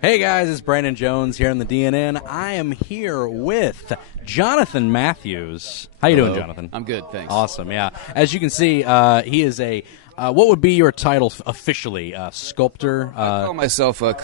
Hey guys, it's Brandon Jones here on the DNN. I am here with Jonathan Matthews. How you doing, Jonathan? I'm good, thanks. Awesome, yeah. As you can see, he is a, what would be your title officially? Sculptor? I call myself a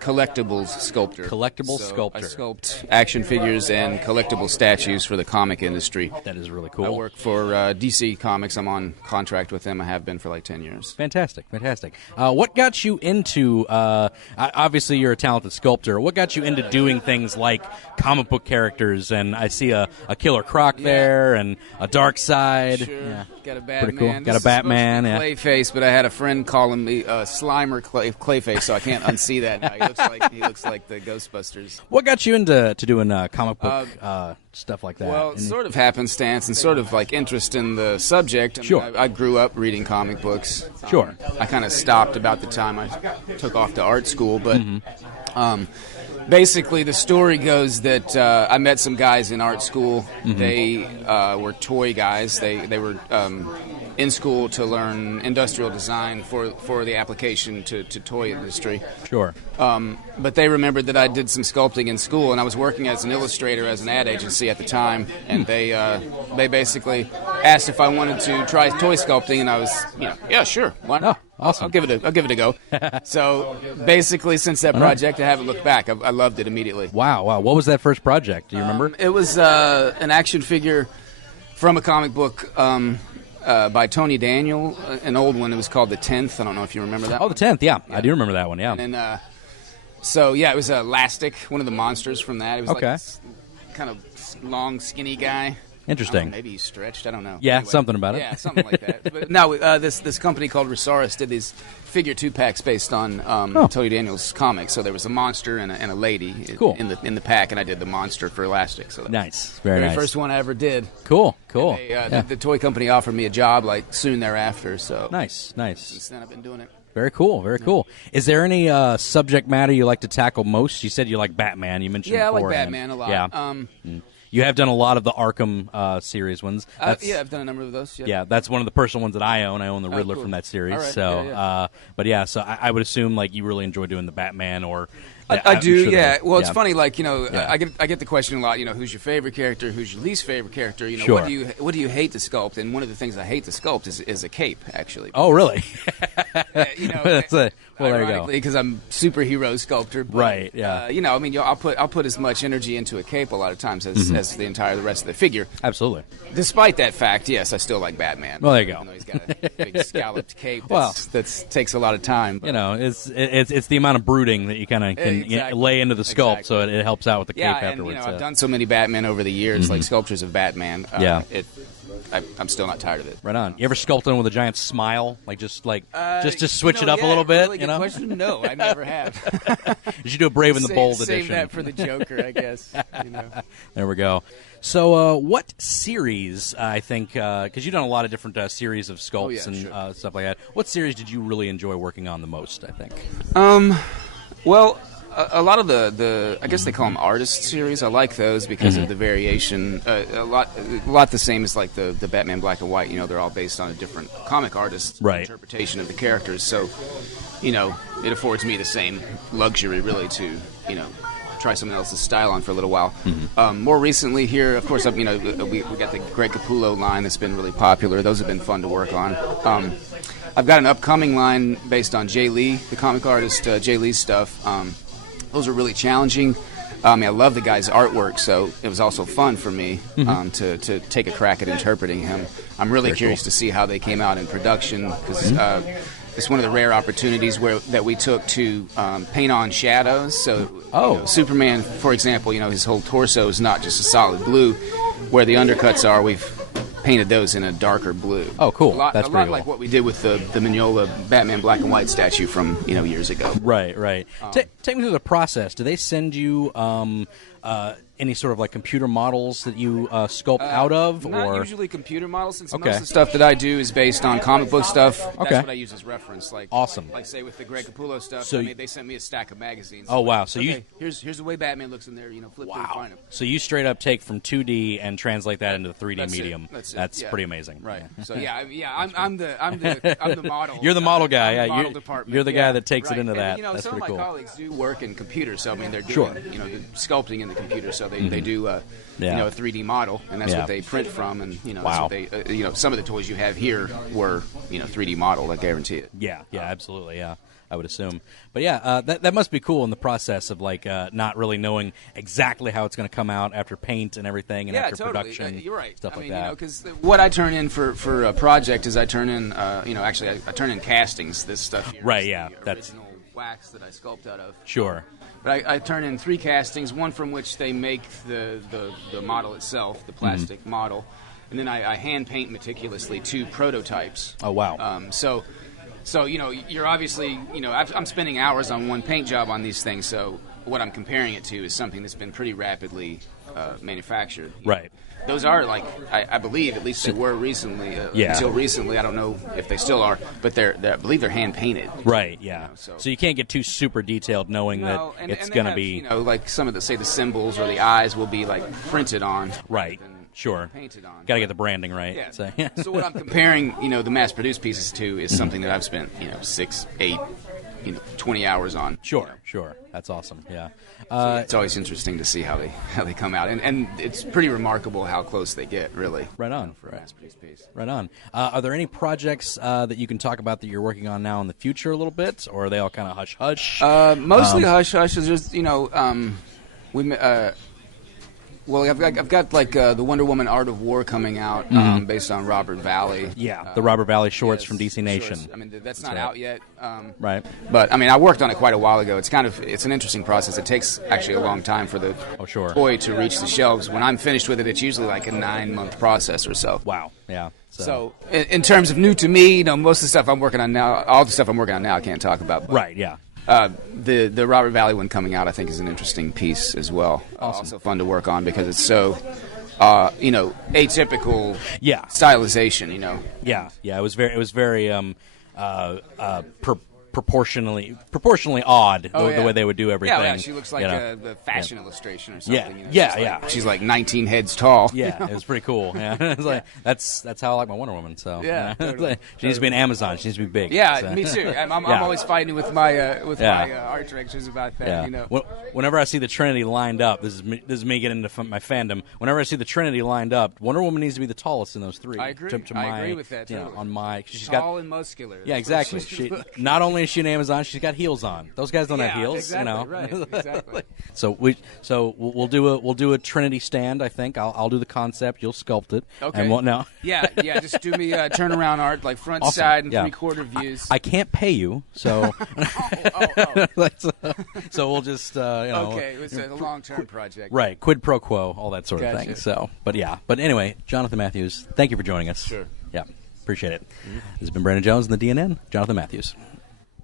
collectibles sculptor. Collectible sculptor. I sculpt action figures and collectible statues for the comic industry. That is really cool. I work for DC Comics. I'm on contract with them. I have been for like 10 years. Fantastic, fantastic. What got you into, obviously you're a talented sculptor, what got you into doing things like comic book characters? And I see a Killer Croc there and a Darkseid. Sure. Yeah. Got a Batman. Pretty cool. This Got a Batman. Yeah. Clayface, but I had a friend calling me Slimer Clayface, so I can't unsee that now. He looks like the Ghostbusters. What got you into doing comic book stuff like that? Well, sort of happenstance and sort of like interest in the subject. I mean, Sure. I grew up reading comic books. Sure. I kind of stopped about the time I took off to art school, but basically the story goes that I met some guys in art school. They were toy guys. They were in school to learn industrial design for the application to toy industry. Sure. But they remembered that I did some sculpting in school, and I was working as an illustrator as an ad agency at the time, and they basically asked if I wanted to try toy sculpting, and I was, yeah, sure, why not? Oh, awesome. I'll give it a go. So basically, since that project, I haven't looked back. I loved it immediately. Wow. What was that first project? Do you remember? It was an action figure from a comic book by Tony Daniel, an old one. It was called The 10th. I don't know if you remember that. Oh, The 10th, yeah. I do remember that one, yeah. And so, yeah, it was Elastic, one of the monsters from that. It was like this kind of long, skinny guy. Interesting. Maybe he stretched. I don't know. Yeah, Anyway, something about it. Yeah, something like that. But no, this company called Rosaris did these figure 2-packs based on Tony Daniel's comics. So there was a monster and a lady in the pack, and I did the monster for Elastic. So Nice. Very nice. First one I ever did. Cool. The toy company offered me a job like soon thereafter. So Nice. since then I've been doing it. Very cool. Is there any subject matter you like to tackle most? You said you like Batman. You mentioned Yeah, I like beforehand. Batman a lot. Yeah. You have done a lot of the Arkham series ones. Yeah, I've done a number of those. Yeah, that's one of the personal ones that I own. I own the Riddler cool. from that series. All right, So, yeah. But yeah, so I would assume like you really enjoy doing the Batman or. I do, sure yeah. that- Well, it's yeah. funny, like Yeah. I get the question a lot. Who's your favorite character? Who's your least favorite character? Sure. What do you hate to sculpt? And one of the things I hate to sculpt is a cape, actually. Oh, really? Well, there you go. Because I'm superhero sculptor. But, Right, yeah. I'll put as much energy into a cape a lot of times as the rest of the figure. Absolutely. Despite that fact, yes, I still like Batman. Well, there you go. Even though he's got a big scalloped cape Well. that takes a lot of time. But. It's the amount of brooding that you kind of can Exactly. lay into the sculpt, Exactly. so it helps out with the Yeah, cape and afterwards. I've done so many Batman over the years, like sculptures of Batman. I'm still not tired of it. Right on. You ever sculpt one with a giant smile, just to switch it up a little bit? Really good question. No, I never have. You should do a Brave and the Bold Save edition. that for the Joker, I guess. There we go. So, what series? I think because you've done a lot of different series of sculpts and sure. stuff like that. What series did you really enjoy working on the most? I think. Well, a lot of the I guess they call them artist series. I like those because of the variation. A lot the same as like the Batman Black and White. They're all based on a different comic artist's interpretation of the characters. So, it affords me the same luxury really to try someone else's style on for a little while. More recently here, of course, we got the Greg Capullo line that's been really popular. Those have been fun to work on. I've got an upcoming line based on Jay Lee, the comic artist, Jay Lee's stuff. Those are really challenging. I love the guy's artwork, so it was also fun for me to take a crack at interpreting him. I'm really curious to see how they came out in production, because it's one of the rare opportunities that we took to paint on shadows. So, Superman, for example, his whole torso is not just a solid blue. Where the undercuts are, we've painted those in a darker blue. Oh, cool. That's a lot like what we did with the Mignola Batman Black and White statue from years ago. Right. Take me through the process. Do they send you any sort of like computer models that you sculpt out of, Not or usually computer models, since Okay. most of the stuff that I do is based on comic book stuff. That's Okay. what I use as reference. Like Awesome. Like say with the Greg Capullo stuff, So they sent me a stack of magazines. Oh, wow. So okay, here's the way Batman looks in there. You know, flip through and find him. So you straight up take from 2D and translate that into the 3D That's it. medium. That's it. Yeah. pretty amazing. Right. Yeah. So I'm the model. You're the model guy. I'm the Yeah, model you're- department. you're the guy that takes it Right. into And, that. You know, That's some of pretty my cool. colleagues do work in computers, so I mean they're doing Sure. you know the sculpting in the computer, so they do Yeah. you know a 3D model, and that's Yeah. what they print from, and you know Wow. that's what they you know some of the toys you have here were 3D model. I guarantee it. Yeah, absolutely, yeah. I would assume, but yeah, that must be cool in the process of like not really knowing exactly how it's going to come out after paint and everything, and Yeah, after totally. production, You're right. stuff I like mean, that. you know, because what I turn in for a project is I turn in, actually I turn in castings. This stuff here Right, is yeah, the that's- original wax that I sculpt out of. Sure. But I turn in 3 castings, one from which they make the model itself, the plastic Mm-hmm. model, and then I hand paint meticulously 2 prototypes. Oh wow. So you know, you're obviously, you know, I'm spending hours on one paint job on these things. So what I'm comparing it to is something that's been pretty rapidly manufactured. Right. Those are like I believe, at least they were recently. Yeah. Until recently, I don't know if they still are, but they're I believe they're hand painted. Right. Yeah. You know, so you can't get too super detailed, knowing No, that it's they going to have, be you know, like some of the say the symbols or the eyes will be like printed on. right. rather than Sure. Painted on. Got to get the branding right. Yeah. So, So what I'm comparing, you know, the mass-produced pieces to is something that I've spent, you know, 6, 8, 20 hours on. Sure. That's awesome. Yeah. It's always interesting to see how they come out, and it's pretty remarkable how close they get, really. Right on. For a mass-produced piece. Right on. Are there any projects that you can talk about that you're working on now in the future a little bit, or are they all kind of hush hush? Mostly hush hush. Is just, you know, well, I've got like the Wonder Woman Art of War coming out, based on Robert Valley. Yeah, the Robert Valley shorts Yes, from DC Nation. shorts. I mean, that's not right. out yet. Right. But I mean, I worked on it quite a while ago. It's an interesting process. It takes actually a long time for the sure. toy to reach the shelves. When I'm finished with it, it's usually like a 9-month process or so. Wow. Yeah. So in terms of new to me, you know, most of the stuff I'm working on now, all the stuff I'm working on now, I can't talk about. But, Right. Yeah. the Robert Valley one coming out, I think, is an interesting piece as well. Awesome. Also fun to work on because it's so, you know, atypical. Yeah. Stylization. You know. Yeah. It was very proportionally odd the way they would do everything. Yeah, she looks like you know. the fashion illustration or something. Yeah. You know, Yeah, she's like, yeah. She's like 19 heads tall. Yeah, it was pretty cool. Yeah, it's like that's how I like my Wonder Woman. So Yeah, totally, she needs to be an Amazon. She needs to be big. Yeah, so. me too. I'm Yeah. always fighting with my Yeah. art directors about that. Yeah. You know. Whenever I see the Trinity lined up, this is me getting into my fandom. Whenever I see the Trinity lined up, Wonder Woman needs to be the tallest in those 3. I agree. I agree with that. You know, Totally. on my, she's Tall got. and muscular. Yeah, That's what exactly. she- Not only is she an Amazon, she's got heels on. Those guys don't have Yeah, heels, exactly, you know. right, exactly. So we'll do a Trinity stand. I think I'll do the concept. You'll sculpt it. Okay. And what now? Yeah. Just do me turnaround art, like front, Awesome, side, and yeah. 3/4 views. I can't pay you, so so we'll just Okay, it was a long-term project. right, quid pro quo, all that sort of Gotcha. thing. So, but anyway, Jonathan Matthews, thank you for joining us. Sure. Yeah, appreciate it. This has been Brandon Jones and the DNN. Jonathan Matthews.